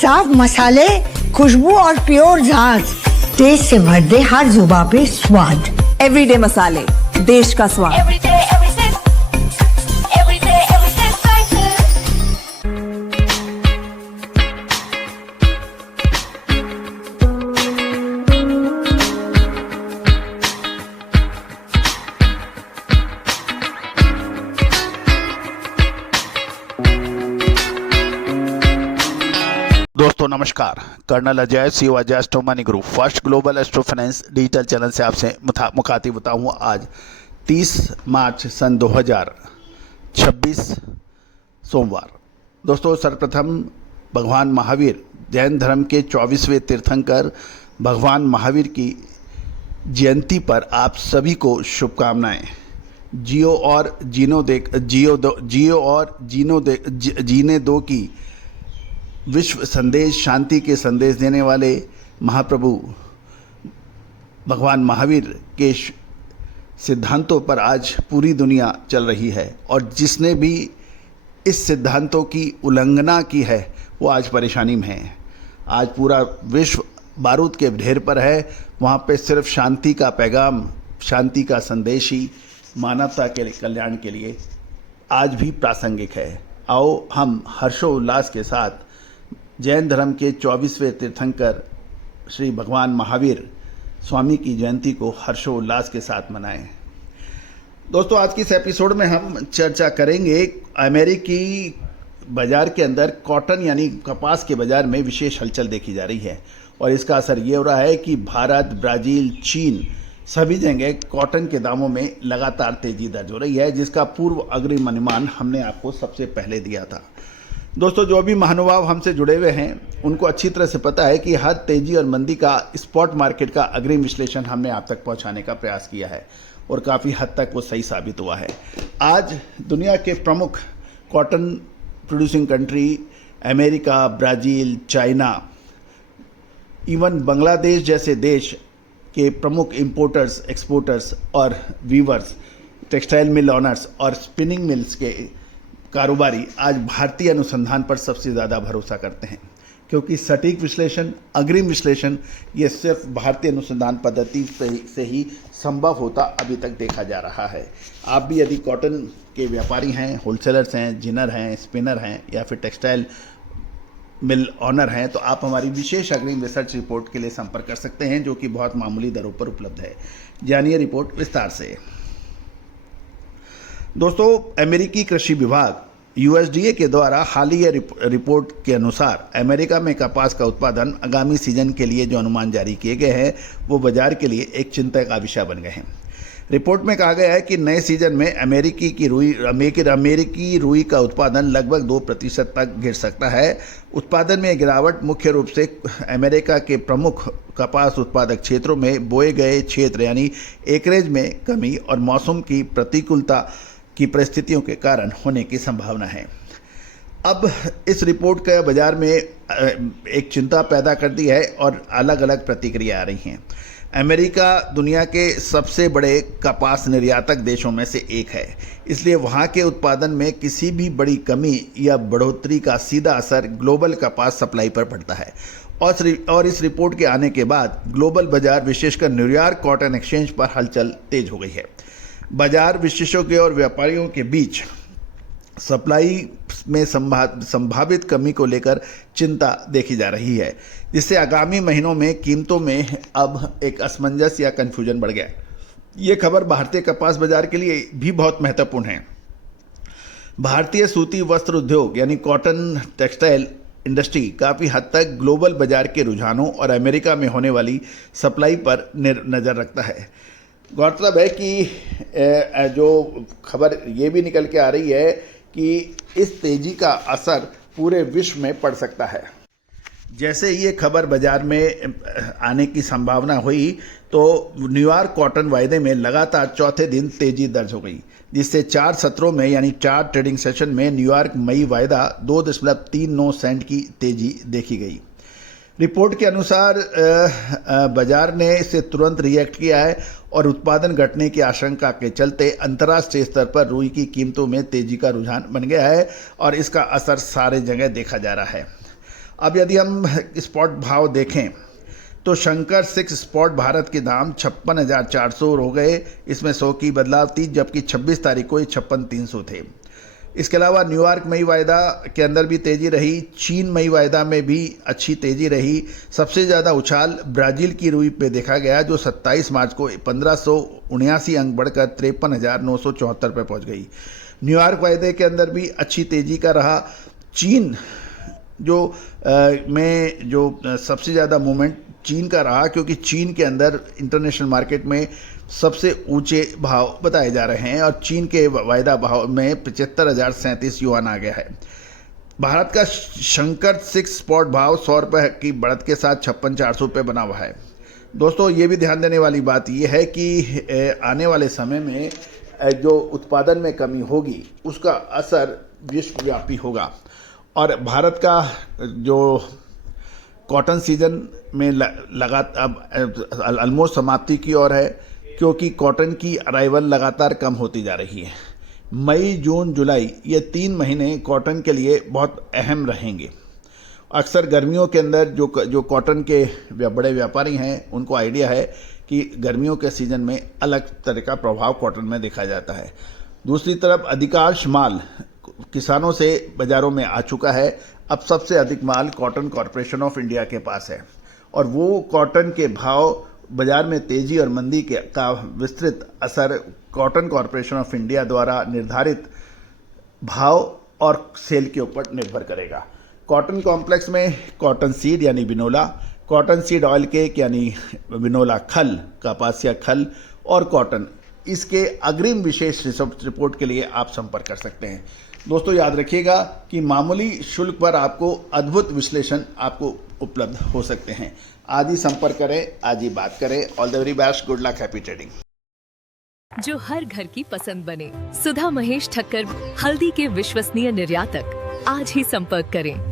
साफ मसाले, खुशबू और प्योर झांझ, टेस्ट से भर दे हर जुबां पे स्वाद। एवरीडे मसाले, देश का स्वाद। दोस्तों नमस्कार, colonel Ajay CO Ajay astro money group first global astro finance digital channel से आपसे मुखातिब होता हूँ। आज 30 मार्च सन 2026 सोमवार। दोस्तों सर्वप्रथम भगवान महावीर जैन धर्म के 24वें तीर्थंकर भगवान महावीर की जयंती पर आप सभी को शुभकामनाएं। जियो और जीने दो की विश्व संदेश शांति के संदेश देने वाले महाप्रभु भगवान महावीर के सिद्धांतों पर आज पूरी दुनिया चल रही है, और जिसने भी इस सिद्धांतों की उल्लंघना की है वो आज परेशानी में है। आज पूरा विश्व बारूद के ढेर पर है। वहाँ पे सिर्फ शांति का पैगाम, शांति का संदेश ही मानवता के कल्याण के लिए आज भी प्रासंगिक है। आओ हम हर्षोल्लास के साथ जैन धर्म के 24वें तीर्थंकर श्री भगवान महावीर स्वामी की जयंती को हर्षोल्लास के साथ मनाएं। दोस्तों आज की इस एपिसोड में हम चर्चा करेंगे अमेरिकी बाज़ार के अंदर कॉटन यानी कपास के बाज़ार में विशेष हलचल देखी जा रही है, और इसका असर ये हो रहा है कि भारत, ब्राज़ील, चीन सभी जगह कॉटन के दामों में लगातार तेज़ी दर्ज हो रही है, जिसका पूर्व अग्रिम अनुमान हमने आपको सबसे पहले दिया था। दोस्तों जो भी महानुभाव हमसे जुड़े हुए हैं उनको अच्छी तरह से पता है कि हर तेज़ी और मंदी का स्पॉट मार्केट का अग्रिम विश्लेषण हमने आप तक पहुंचाने का प्रयास किया है, और काफ़ी हद तक वो सही साबित हुआ है। आज दुनिया के प्रमुख cotton producing country America, Brazil, China, even Bangladesh जैसे देश के प्रमुख इंपोर्टर्स, एक्सपोर्टर्स और वीवर्स, टेक्सटाइल मिल ओनर्स और स्पिनिंग मिल्स के कारोबारी आज भारतीय अनुसंधान पर सबसे ज़्यादा भरोसा करते हैं, क्योंकि सटीक विश्लेषण, अग्रिम विश्लेषण ये सिर्फ भारतीय अनुसंधान पद्धति से ही संभव होता अभी तक देखा जा रहा है। आप भी यदि कॉटन के व्यापारी हैं, होलसेलर्स हैं, जिनर हैं, स्पिनर हैं या फिर टेक्सटाइल मिल ऑनर हैं, तो आप हमारी विशेष अग्रिम रिसर्च रिपोर्ट के लिए संपर्क कर सकते हैं, जो कि बहुत मामूली दरों पर उपलब्ध है। जानिए रिपोर्ट विस्तार से। दोस्तों अमेरिकी कृषि विभाग यूएसडीए के द्वारा हालिया रिपोर्ट के अनुसार अमेरिका में कपास का उत्पादन आगामी सीजन के लिए जो अनुमान जारी किए गए हैं वो बाजार के लिए एक चिंता का विषय बन गए हैं। रिपोर्ट में कहा गया है कि नए सीजन में अमेरिकी रुई का उत्पादन लगभग 2% तक गिर सकता है। उत्पादन में गिरावट मुख्य रूप से अमेरिका के प्रमुख कपास उत्पादक क्षेत्रों में बोए गए क्षेत्र यानी एकरेज में कमी और मौसम की प्रतिकूलता की परिस्थितियों के कारण होने की संभावना है। अब इस रिपोर्ट का बाजार में एक चिंता पैदा कर दी है और अलग अलग प्रतिक्रिया आ रही हैं। अमेरिका दुनिया के सबसे बड़े कपास निर्यातक देशों में से एक है, इसलिए वहाँ के उत्पादन में किसी भी बड़ी कमी या बढ़ोतरी का सीधा असर ग्लोबल कपास सप्लाई पर पड़ता है। और इस रिपोर्ट के आने के बाद ग्लोबल बाजार, विशेषकर न्यूयॉर्क कॉटन एक्सचेंज पर हलचल तेज हो गई है। बाजार विशेषज्ञों और व्यापारियों के बीच सप्लाई में संभावित कमी को लेकर चिंता देखी जा रही है, जिससे आगामी महीनों में कीमतों में अब एक असमंजस या कन्फ्यूजन बढ़ गया। ये खबर भारतीय कपास बाजार के लिए भी बहुत महत्वपूर्ण है। भारतीय सूती वस्त्र उद्योग यानी कॉटन टेक्सटाइल इंडस्ट्री काफ़ी हद तक ग्लोबल बाजार के रुझानों और अमेरिका में होने वाली सप्लाई पर नज़र रखता है। गौरतलब है कि जो खबर ये भी निकल के आ रही है कि इस तेज़ी का असर पूरे विश्व में पड़ सकता है। जैसे ये खबर बाजार में आने की संभावना हुई तो न्यूयॉर्क कॉटन वायदे में लगातार चौथे दिन तेज़ी दर्ज हो गई, जिससे 4 सत्रों में यानी 4 ट्रेडिंग सेशन में न्यूयॉर्क मई वायदा 2.39 सेंट की तेज़ी देखी गई। रिपोर्ट के अनुसार बाजार ने इसे तुरंत रिएक्ट किया है और उत्पादन घटने की आशंका के चलते अंतर्राष्ट्रीय स्तर पर रुई की कीमतों में तेजी का रुझान बन गया है और इसका असर सारे जगह देखा जा रहा है। अब यदि हम स्पॉट भाव देखें तो शंकर 6 स्पॉट भारत के दाम 56,400 हो गए, इसमें 100 की बदलाव थी, जबकि 26 तारीख को ये 56,300 थे। इसके अलावा न्यूयॉर्क मई वायदा के अंदर भी तेज़ी रही, चीन मई वायदा में भी अच्छी तेज़ी रही। सबसे ज़्यादा उछाल ब्राज़ील की रुई पे देखा गया, जो 27 मार्च को 1579 अंक बढ़कर 53,974 पे पहुंच गई। न्यूयॉर्क वायदे के अंदर भी अच्छी तेज़ी का रहा। चीन सबसे ज़्यादा मूवमेंट चीन का रहा, क्योंकि चीन के अंदर इंटरनेशनल मार्केट में सबसे ऊंचे भाव बताए जा रहे हैं और चीन के वायदा भाव में 75,037 युआन आ गया है। भारत का शंकर 6 स्पॉट भाव 100 रुपये की बढ़त के साथ 56,400 रुपये बना हुआ है। दोस्तों, ये भी ध्यान देने वाली बात ये है कि आने वाले समय में जो उत्पादन में कमी होगी उसका असर विश्वव्यापी होगा और भारत का जो कॉटन सीजन में लगातार ऑलमोस्ट समाप्ति की ओर है, क्योंकि कॉटन की अराइवल लगातार कम होती जा रही है। मई, जून, जुलाई ये 3 महीने कॉटन के लिए बहुत अहम रहेंगे। अक्सर गर्मियों के अंदर जो कॉटन के बड़े व्यापारी हैं उनको आइडिया है कि गर्मियों के सीज़न में अलग तरह का प्रभाव कॉटन में देखा जाता है। दूसरी तरफ अधिकांश माल किसानों से बाज़ारों में आ चुका है। अब सबसे अधिक माल कॉटन कॉरपोरेशन ऑफ इंडिया के पास है और वो कॉटन के भाव बाजार में तेजी और मंदी का विस्तृत असर कॉटन कॉरपोरेशन ऑफ इंडिया द्वारा निर्धारित भाव और सेल के ऊपर निर्भर करेगा। कॉटन कॉम्प्लेक्स में कॉटन सीड यानी Binola, cotton seed oil cake यानी बिनोला खल, कपासिया खल और कॉटन, इसके अग्रिम विशेष रिपोर्ट के लिए आप संपर्क कर सकते हैं। दोस्तों, याद रखिएगा कि मामूली शुल्क पर आपको अद्भुत विश्लेषण आपको उपलब्ध हो सकते हैं। आज ही संपर्क करें, आज ही बात करें। All the very best, good luck, happy trading. जो हर घर की पसंद बने। सुधा महेश ठक्कर, हल्दी के विश्वसनीय निर्यातक। आज ही संपर्क करें।